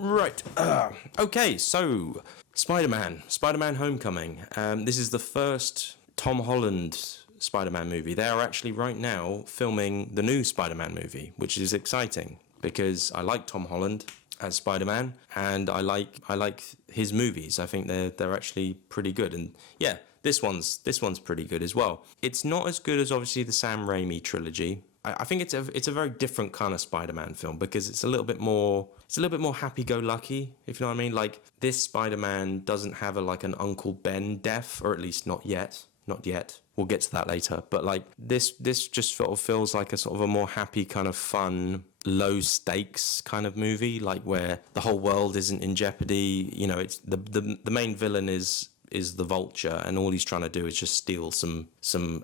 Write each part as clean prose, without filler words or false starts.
Right. Okay, so Spider-Man Homecoming. This is the first Tom Holland Spider-Man movie. They are actually right now filming the new Spider-Man movie, which is exciting because I like Tom Holland as Spider-Man and I like his movies. I think they're actually pretty good. And yeah, this one's pretty good as well. It's not as good as obviously the Sam Raimi trilogy. I think it's a very different kind of Spider-Man film because it's a little bit more happy-go-lucky, if you know what I mean. Like this Spider-Man doesn't have an Uncle Ben death, or at least not yet. Not yet. We'll get to that later. But like this just sort of feels like a sort of a more happy kind of fun, low stakes kind of movie, like where the whole world isn't in jeopardy. You know, it's the main villain is the Vulture, and all he's trying to do is just steal some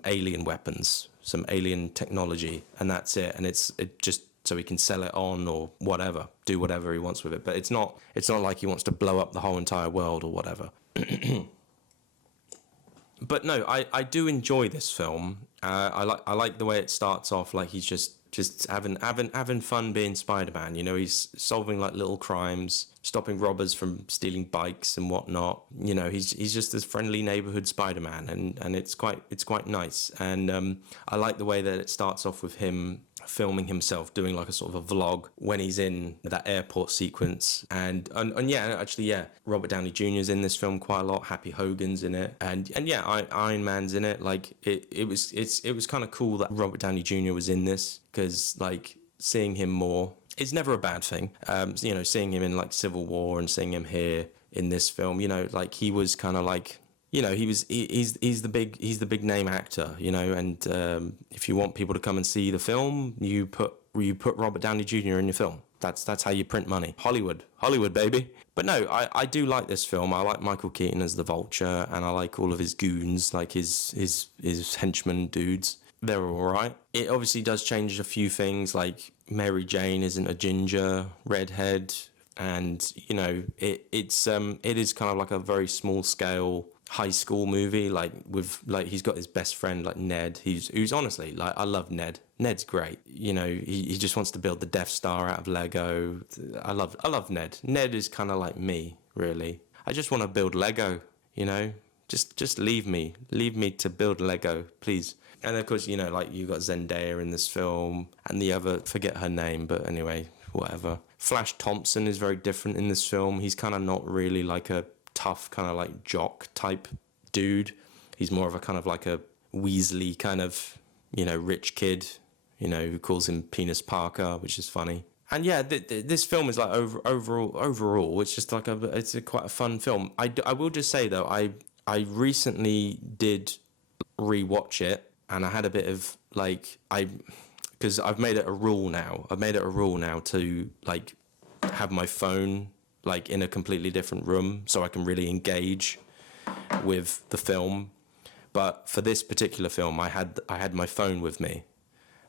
alien weapons, some alien technology, and that's it. And it just so he can sell it on or whatever, do whatever he wants with it. But it's not like he wants to blow up the whole entire world or whatever. But no, I do enjoy this film. I like the way it starts off. Like he's just having fun being Spider-Man. You know, he's solving like little crimes, stopping robbers from stealing bikes and whatnot. You know, he's just this friendly neighborhood Spider-Man, and it's quite nice. And I like the way that it starts off with him filming himself doing like a sort of a vlog when he's in that airport sequence. And yeah, actually, yeah, Robert Downey Jr. is in this film quite a lot. Happy Hogan's in it, and yeah, Iron Man's in it. Like it was kind of cool that Robert Downey Jr. was in this because like seeing him more is never a bad thing. You know, seeing him in like Civil War and seeing him here in this film, you know, like he was kind of like, you know, he's the big name actor, you know, and if you want people to come and see the film, you put Robert Downey Jr. in your film. That's how you print money. Hollywood, baby. But no, I do like this film. I like Michael Keaton as the Vulture, and I like all of his goons, like his henchmen dudes. They're all right. It obviously does change a few things, like Mary Jane isn't a ginger redhead, and you know it is kind of like a very small scale high school movie, like with like he's got his best friend like Ned, who's honestly like I love Ned. Ned's great. You know, he just wants to build the Death Star out of Lego. I love Ned. Ned is kind of like me, really. I just want to build Lego, you know. Just leave me to build Lego, please. And of course, you know, like you got Zendaya in this film and the other, forget her name, but anyway, whatever. Flash Thompson is very different in this film. He's kind of not really like a tough kind of like jock type dude. He's more of a kind of like a Weasley kind of, you know, rich kid, you know, who calls him Penis Parker, which is funny. And yeah, this film is like overall, it's just like it's quite a fun film. I will just say though, I recently did rewatch it, and I had a bit of like because I've made it a rule now. I've made it a rule now to like have my phone like in a completely different room so I can really engage with the film. But for this particular film, I had my phone with me,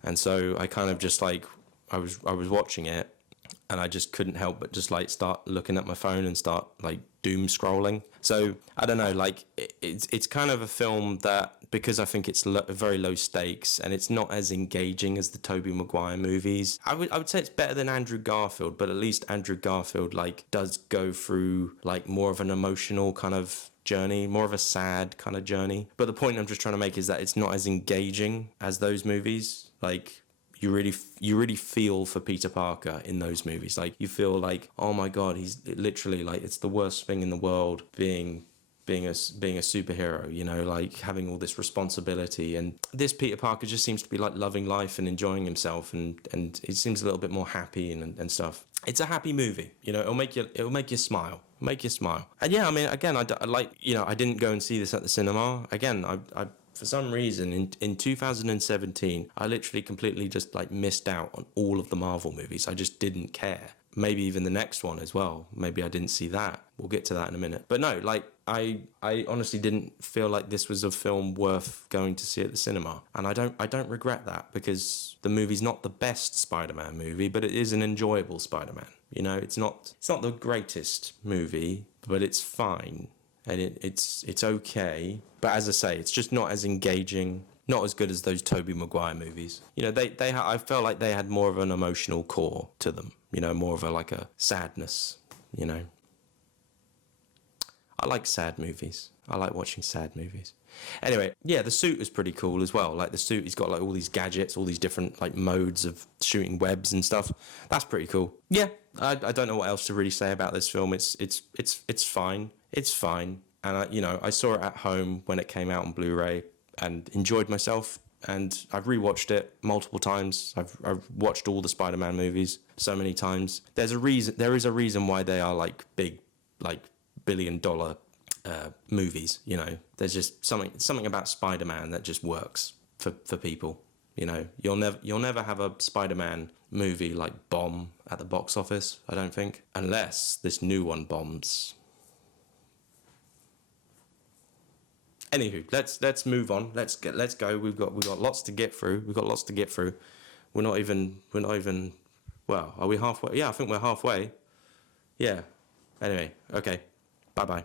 and so I kind of just like I was watching it, and I just couldn't help but just like start looking at my phone and start like doom scrolling. So I don't know, like it's kind of a film that, because I think it's very low stakes and it's not as engaging as the Tobey Maguire movies. I would say it's better than Andrew Garfield, but at least Andrew Garfield like does go through like more of an emotional kind of journey, more of a sad kind of journey. But the point I'm just trying to make is that it's not as engaging as those movies. Like you really feel for Peter Parker in those movies. Like you feel like, oh my God, he's literally like, it's the worst thing in the world being a superhero, you know, like having all this responsibility. And this Peter Parker just seems to be like loving life and enjoying himself, and it seems a little bit more happy and stuff. It's a happy movie, you know. It'll make you smile. And yeah, I mean, again, I like, you know, I didn't go and see this at the cinema. Again, I for some reason in 2017, I literally completely just like missed out on all of the Marvel movies. I just didn't care. Maybe even the next one as well. Maybe I didn't see that. We'll get to that in a minute. But no, like I honestly didn't feel like this was a film worth going to see at the cinema. And I don't regret that, because the movie's not the best Spider-Man movie, but it is an enjoyable Spider-Man. You know, it's not the greatest movie, but it's fine. And it's okay. But as I say, it's just not as engaging, not as good as those Tobey Maguire movies. You know, I felt like they had more of an emotional core to them. You know, more of a like a sadness you know. I like sad movies. I like watching sad movies. Anyway, yeah, the suit is pretty cool as well. Like the suit, he's got like all these gadgets, all these different like modes of shooting webs and stuff. That's pretty cool. Yeah, I don't know what else to really say about this film. It's fine. It's fine. And I saw it at home when it came out on Blu-ray and enjoyed myself. And I've rewatched it multiple times. I've watched all the Spider-Man movies so many times. There is a reason why they are like big, like billion-dollar movies. You know, there's just something about Spider-Man that just works for people. You know, you'll never have a Spider-Man movie like bomb at the box office, I don't think, unless this new one bombs. Anywho, let's move on. Let's go. We've got lots to get through. We're not even. Well, are we halfway? Yeah, I think we're halfway. Yeah. Anyway, okay. Bye bye.